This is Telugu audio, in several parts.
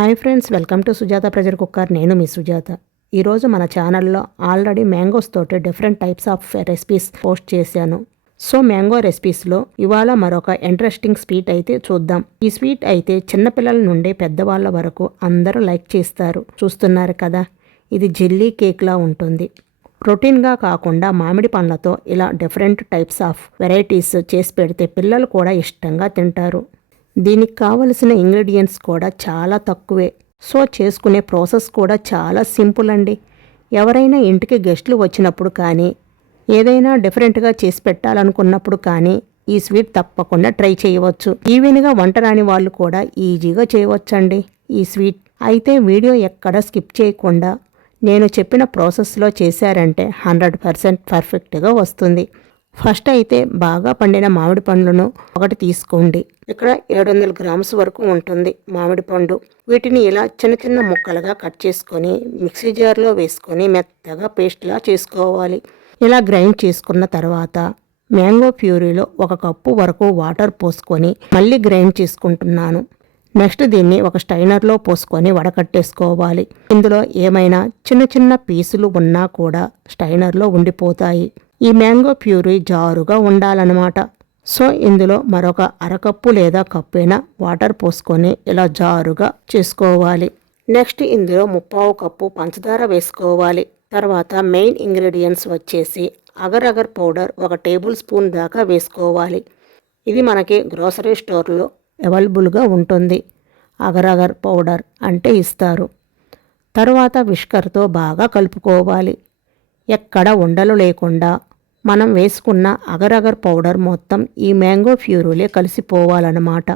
Hi friends welcome to Sujatha pressure cooker. నేను మీ సుజాత. ఈరోజు మన ఛానల్లో ఆల్రెడీ మ్యాంగోస్ తోటి different types of recipes post చేశాను. సో మ్యాంగో రెసిపీస్లో ఇవాళ మరొక ఇంట్రెస్టింగ్ స్వీట్ అయితే చూద్దాం. ఈ స్వీట్ అయితే చిన్నపిల్లల నుండి పెద్దవాళ్ళ వరకు అందరూ లైక్ చేస్తారు. చూస్తున్నారు కదా ఇది జెల్లీ కేక్లా ఉంటుంది. రొటీన్గా కాకుండా మామిడి పండ్లతో ఇలా డిఫరెంట్ టైప్స్ ఆఫ్ వెరైటీస్ చేసి పెడితే పిల్లలు కూడా ఇష్టంగా తింటారు. దీనికి కావలసిన ఇంగ్రీడియంట్స్ కూడా చాలా తక్కువే. సో చేసుకునే ప్రాసెస్ కూడా చాలా సింపుల్ అండి. ఎవరైనా ఇంటికి గెస్ట్లు వచ్చినప్పుడు కానీ ఏదైనా డిఫరెంట్గా చేసి పెట్టాలనుకున్నప్పుడు కానీ ఈ స్వీట్ తప్పకుండా ట్రై చేయవచ్చు. ఈవెన్గా వంట రాని వాళ్ళు కూడా ఈజీగా చేయవచ్చండి ఈ స్వీట్. అయితే వీడియో ఎక్కడ స్కిప్ చేయకుండా నేను చెప్పిన ప్రాసెస్లో చేశారంటే హండ్రెడ్ పర్సెంట్ పర్ఫెక్ట్గా వస్తుంది. ఫస్ట్ అయితే బాగా పండిన మామిడి పండ్లను ఒకటి తీసుకోండి. ఇక్కడ ఏడు వందల గ్రామ్స్ వరకు ఉంటుంది మామిడి పండు. వీటిని ఇలా చిన్న చిన్న ముక్కలుగా కట్ చేసుకొని మిక్సీ జార్లో వేసుకొని మెత్తగా పేస్ట్లా చేసుకోవాలి. ఇలా గ్రైండ్ చేసుకున్న తర్వాత మ్యాంగో ప్యూరీలో ఒక కప్పు వరకు వాటర్ పోసుకొని మళ్ళీ గ్రైండ్ చేసుకుంటున్నాను. నెక్స్ట్ దీన్ని ఒక స్టైనర్లో పోసుకొని వడకట్టేసుకోవాలి. ఇందులో ఏమైనా చిన్న చిన్న పీసులు ఉన్నా కూడా స్టైనర్లో ఉండిపోతాయి. ఈ మ్యాంగో ప్యూరీ జారుగా ఉండాలన్నమాట. సో ఇందులో మరొక అరకప్పు లేదా కప్పైనా వాటర్ పోసుకొని ఇలా జారుగా చేసుకోవాలి. నెక్స్ట్ ఇందులో ముప్పావు కప్పు పంచదార వేసుకోవాలి. తర్వాత మెయిన్ ఇంగ్రీడియంట్స్ వచ్చేసి అగర్ అగర్ పౌడర్ ఒక టేబుల్ స్పూన్ దాకా వేసుకోవాలి. ఇది మనకి గ్రోసరీ స్టోర్లో అవైలబుల్గా ఉంటుంది. అగర్ అగర్ పౌడర్ అంటే ఇస్తారు. తర్వాత విష్కర్తో బాగా కలుపుకోవాలి. ఎక్కడ ఉండలు లేకుండా మనం వేసుకున్న అగరగర్ పౌడర్ మొత్తం ఈ మ్యాంగో ఫ్యూరులే కలిసిపోవాలన్నమాట.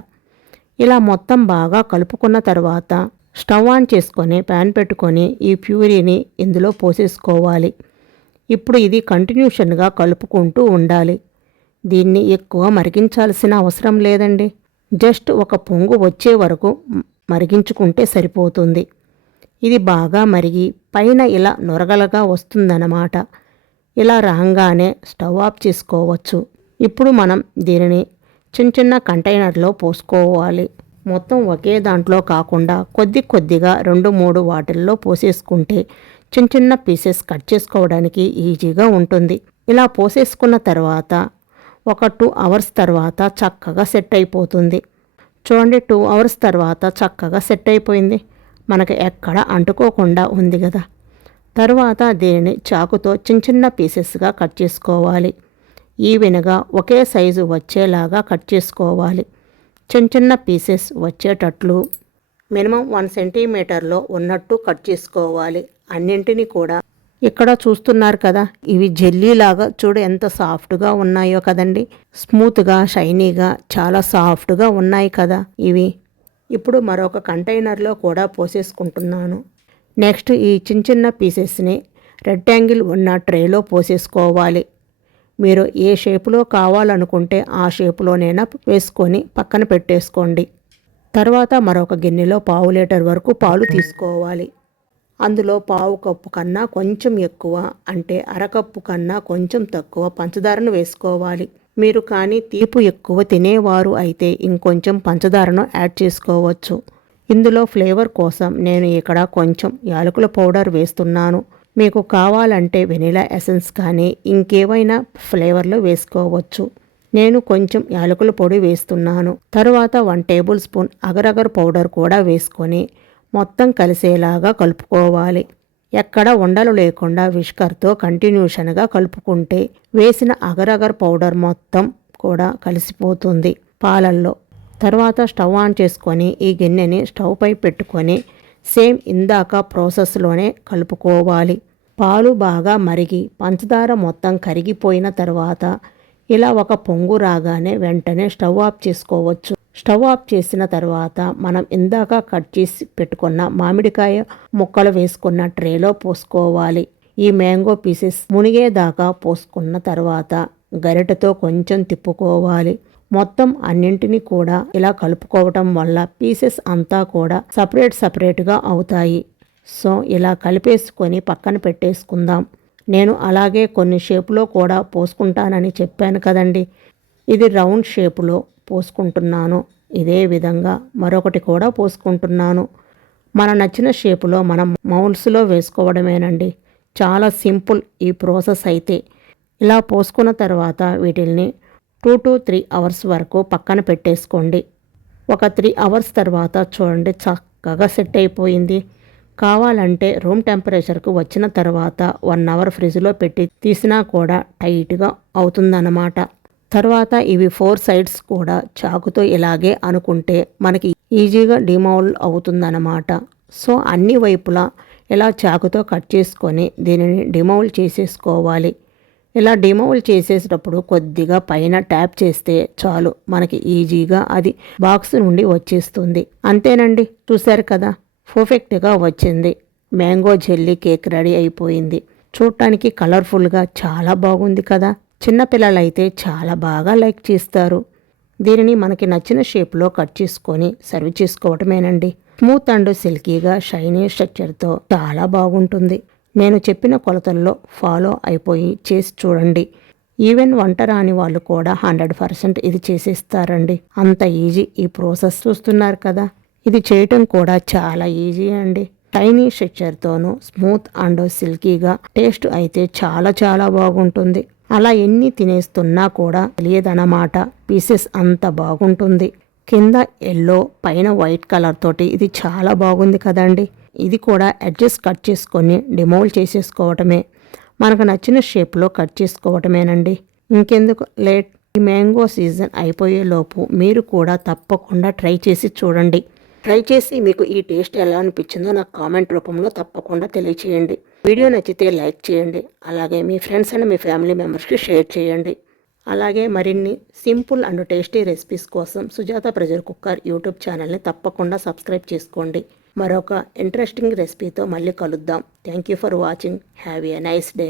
ఇలా మొత్తం బాగా కలుపుకున్న తర్వాత స్టవ్ ఆన్ చేసుకొని ప్యాన్ పెట్టుకొని ఈ ప్యూరీని ఇందులో పోసేసుకోవాలి. ఇప్పుడు ఇది కంటిన్యూషన్గా కలుపుకుంటూ ఉండాలి. దీన్ని ఎక్కువ మరిగించాల్సిన అవసరం లేదండి. జస్ట్ ఒక పొంగు వచ్చే వరకు మరిగించుకుంటే సరిపోతుంది. ఇది బాగా మరిగి పైన ఇలా నొరగలగా వస్తుందన్నమాట. ఇలా రాగానే స్టవ్ ఆఫ్ చేసుకోవచ్చు. ఇప్పుడు మనం దీనిని చిన్న చిన్న కంటైనర్లో పోసుకోవాలి. మొత్తం ఒకే దాంట్లో కాకుండా కొద్ది కొద్దిగా రెండు మూడు వాటిల్లో పోసేసుకుంటే చిన్న చిన్న పీసెస్ కట్ చేసుకోవడానికి ఈజీగా ఉంటుంది. ఇలా పోసేసుకున్న తర్వాత ఒక టూ అవర్స్ తర్వాత చక్కగా సెట్ అయిపోతుంది. చూడండి టూ అవర్స్ తర్వాత చక్కగా సెట్ అయిపోయింది. మనకు ఎక్కడ అంటుకోకుండా ఉంది కదా. తరువాత దీనిని చాకుతో చిన్న చిన్న పీసెస్గా కట్ చేసుకోవాలి. ఈవెన్గా ఒకే సైజు వచ్చేలాగా కట్ చేసుకోవాలి. చిన్న చిన్న పీసెస్ వచ్చేటట్లు మినిమం వన్ సెంటీమీటర్లో ఉన్నట్టు కట్ చేసుకోవాలి. అన్నింటినీ కూడా ఇక్కడ చూస్తున్నారు కదా ఇవి జెల్లీలాగా చూడు ఎంత సాఫ్ట్గా ఉన్నాయో కదండి. స్మూత్గా షైనీగా చాలా సాఫ్ట్గా ఉన్నాయి కదా. ఇవి ఇప్పుడు మరొక కంటైనర్లో కూడా పోసేసుకుంటున్నాను. నెక్స్ట్ ఈ చిన్న చిన్న పీసెస్ని రెక్టాంగిల్ ఉన్న ట్రేలో పోసేసుకోవాలి. మీరు ఏ షేపులో కావాలనుకుంటే ఆ షేపులోనైనా వేసుకొని పక్కన పెట్టేసుకోండి. తర్వాత మరొక గిన్నెలో పావు లీటర్ వరకు పాలు తీసుకోవాలి. అందులో పావు కప్పు కన్నా కొంచెం ఎక్కువ అంటే అరకప్పు కన్నా కొంచెం తక్కువ పంచదారను వేసుకోవాలి. మీరు కానీ తీపు ఎక్కువ తినేవారు అయితే ఇంకొంచెం పంచదారను యాడ్ చేసుకోవచ్చు. ఇందులో ఫ్లేవర్ కోసం నేను ఇక్కడ కొంచెం యాలకుల పౌడర్ వేస్తున్నాను. మీకు కావాలంటే వెనిలా ఎసెన్స్ కానీ ఇంకేవైనా ఫ్లేవర్లు వేసుకోవచ్చు. నేను కొంచెం యాలకుల పొడి వేస్తున్నాను. తరువాత one tablespoon agar agar powder కూడా వేసుకొని మొత్తం కలిసేలాగా కలుపుకోవాలి. ఎక్కడ ఉండలు లేకుండా విష్కర్తో కంటిన్యూషన్గా కలుపుకుంటే వేసిన అగరగర్ పౌడర్ మొత్తం కూడా కలిసిపోతుంది పాలల్లో. తర్వాత స్టవ్ ఆన్ చేసుకొని ఈ గిన్నెని స్టవ్ పై పెట్టుకొని సేమ్ ఇందాక ప్రాసెస్లోనే కలుపుకోవాలి. పాలు బాగా మరిగి పంచదార మొత్తం కరిగిపోయిన తర్వాత ఇలా ఒక పొంగు రాగానే వెంటనే స్టవ్ ఆఫ్ చేసుకోవచ్చు. స్టవ్ ఆఫ్ చేసిన తర్వాత మనం ఇందాక కట్ చేసి పెట్టుకున్న మామిడికాయ ముక్కలు వేసుకున్న ట్రేలో పోసుకోవాలి. ఈ మ్యాంగో పీసెస్ మునిగేదాకా పోసుకున్న తర్వాత గరిటెతో కొంచెం తిప్పుకోవాలి. మొత్తం అన్నింటినీ కూడా ఇలా కలుపుకోవటం వల్ల పీసెస్ అంతా కూడా సపరేట్ సపరేట్గా అవుతాయి. సో ఇలా కలిపేసుకొని పక్కన పెట్టేసుకుందాం. నేను అలాగే కొన్ని షేపులో కూడా పోసుకుంటానని చెప్పాను కదండి. ఇది రౌండ్ షేపులో పోసుకుంటున్నాను. ఇదే విధంగా మరొకటి కూడా పోసుకుంటున్నాను. మన నచ్చిన షేపులో మనం మౌల్స్లో వేసుకోవడమేనండి. చాలా సింపుల్ ఈ ప్రాసెస్ అయితే. ఇలా పోసుకున్న తర్వాత వీటిల్ని టూ టు త్రీ అవర్స్ వరకు పక్కన పెట్టేసుకోండి. ఒక త్రీ అవర్స్ తర్వాత చూడండి చక్కగా సెట్ అయిపోయింది. కావాలంటే రూమ్ టెంపరేచర్కు వచ్చిన తర్వాత వన్ అవర్ ఫ్రిడ్జ్లో పెట్టి తీసినా కూడా టైట్గా అవుతుందన్నమాట. తర్వాత ఇవి ఫోర్ సైడ్స్ కూడా చాకుతో ఇలాగే అనుకుంటే మనకి ఈజీగా డిమౌల్ అవుతుందన్నమాట. సో అన్ని వైపులా ఇలా చాకుతో కట్ చేసుకొని దీనిని డిమౌల్ చేసేసుకోవాలి. ఇలా డిమోవల్ చేసేటప్పుడు కొద్దిగా పైన ట్యాప్ చేస్తే చాలు. మనకి ఈజీగా అది బాక్స్ నుండి వచ్చేస్తుంది. అంతేనండి చూశారు కదా? పర్ఫెక్ట్గా వచ్చింది. మ్యాంగో జెల్లీ కేక్ రెడీ అయిపోయింది. చూడటానికి కలర్ఫుల్గా చాలా బాగుంది కదా? చిన్నపిల్లలైతే చాలా బాగా లైక్ చేస్తారు. దీనిని మనకి నచ్చిన షేప్లో కట్ చేసుకొని సర్వ్ చేసుకోవటమేనండి. స్మూత్ అండ్ సిల్కీగా షైనీ స్ట్రక్చర్తో చాలా బాగుంటుంది. నేను చెప్పిన కొలతల్లో ఫాలో అయిపోయి చేసి చూడండి. ఈవెన్ వంట రాని వాళ్ళు కూడా హండ్రెడ్ పర్సెంట్ ఇది చేసేస్తారండి. అంత ఈజీ ఈ ప్రాసెస్ చూస్తున్నారు కదా. ఇది చేయటం కూడా చాలా ఈజీ అండి. టైనీ స్ట్రక్చర్తోనూ స్మూత్ అండ్ సిల్కీగా టేస్ట్ అయితే చాలా చాలా బాగుంటుంది. అలా ఎన్ని తినేస్తున్నా కూడా తెలియదన్నమాట. పీసెస్ అంత బాగుంటుంది. కింద ఎల్లో పైన వైట్ కలర్ తోటి ఇది చాలా బాగుంది కదండి. ఇది కూడా అడ్జస్ట్ కట్ చేసుకొని డిమోల్ చేసేసుకోవటమే. మనకు నచ్చిన షేప్లో కట్ చేసుకోవటమేనండి. ఇంకెందుకు? లేట్. ఈ మ్యాంగో సీజన్ అయిపోయేలోపు మీరు కూడా తప్పకుండా ట్రై చేసి చూడండి. ట్రై చేసి మీకు ఈ టేస్ట్ ఎలా అనిపించిందో నాకు కామెంట్ రూపంలో తప్పకుండా తెలియచేయండి. వీడియో నచ్చితే లైక్ చేయండి. అలాగే మీ ఫ్రెండ్స్ అండ్ మీ ఫ్యామిలీ మెంబర్స్కి షేర్ చేయండి. అలాగే మరిన్ని సింపుల్ అండ్ టేస్టీ రెసిపీస్ కోసం సుజాత ప్రెజర్ కుక్కర్ యూట్యూబ్ ఛానల్ని తప్పకుండా సబ్స్క్రైబ్ చేసుకోండి. మరొక ఇంట్రెస్టింగ్ రెసిపీతో మళ్ళీ కలుద్దాం. Thank you for watching have a nice day